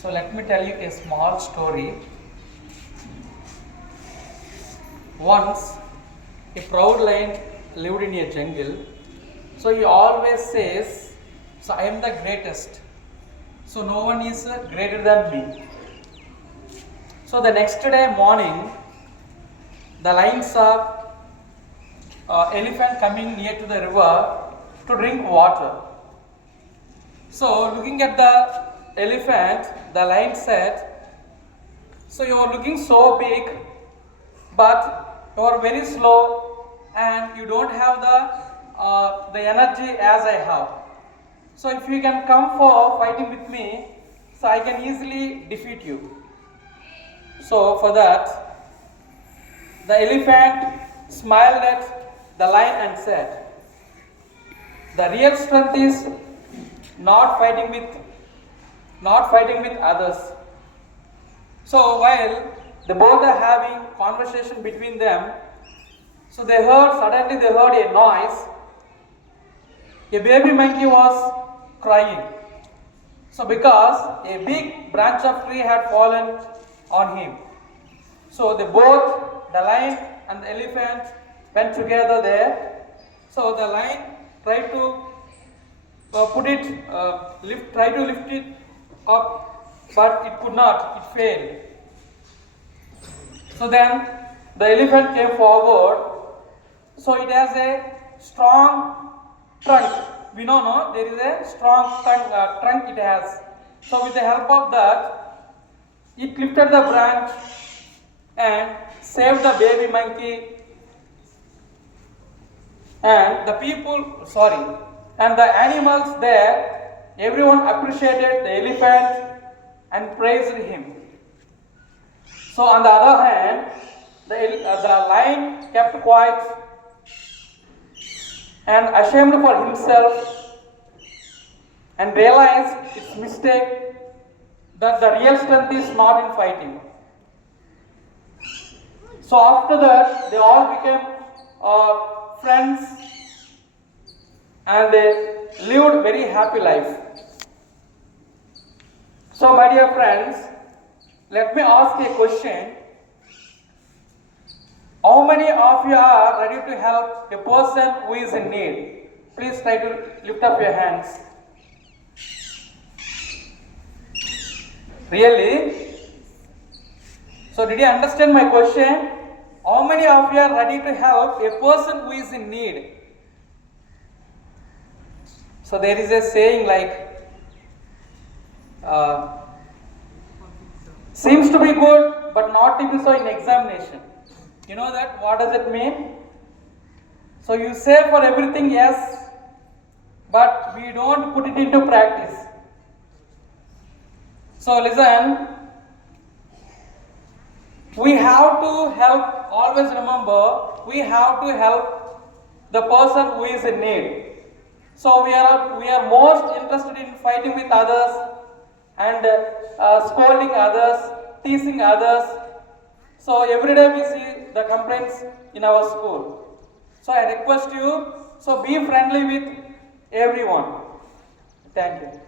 So let me tell you a small story. Once a proud lion lived in a jungle. So he always says, so I am the greatest. So no one is greater than me. So the next day morning, the lion saw elephant coming near to the river to drink water. So looking at the elephant, the lion said, so you are looking so big, but you are very slow and you don't have the energy as I have. So if you can come for fighting with me, so I can easily defeat you. So for that, the elephant smiled at the lion and said, the real strength is not fighting with others. So while they both are having conversation between them, so suddenly they heard a noise. A baby monkey was crying. So because a big branch of tree had fallen on him. So they both, the lion and the elephant, went together there. So the lion tried to lift it up, but it could not, it failed. So then the elephant came forward. So it has a strong trunk. We know, no? There is a strong trunk it has. So with the help of that, it lifted the branch and saved the baby monkey. And and the animals there, everyone appreciated the elephant and praised him. So on the other hand, the lion kept quiet and ashamed for himself and realized its mistake, that the real strength is not in fighting. So after that, they all became friends and they lived very happy life. So my dear friends, let me ask a question. How many of you are ready to help a person who is in need? Please try to lift up your hands. Really? So did you understand my question? How many of you are ready to help a person who is in need? So there is a saying like, seems to be good but not to be so in examination. You know that? What does it mean? So you say for everything yes, but we don't put it into practice. So listen, we have to help, always remember, we have to help the person who is in need. So we are most interested in fighting with others and scolding others, teasing others. So every day we see the complaints in our school. So I request you, so be friendly with everyone. Thank you.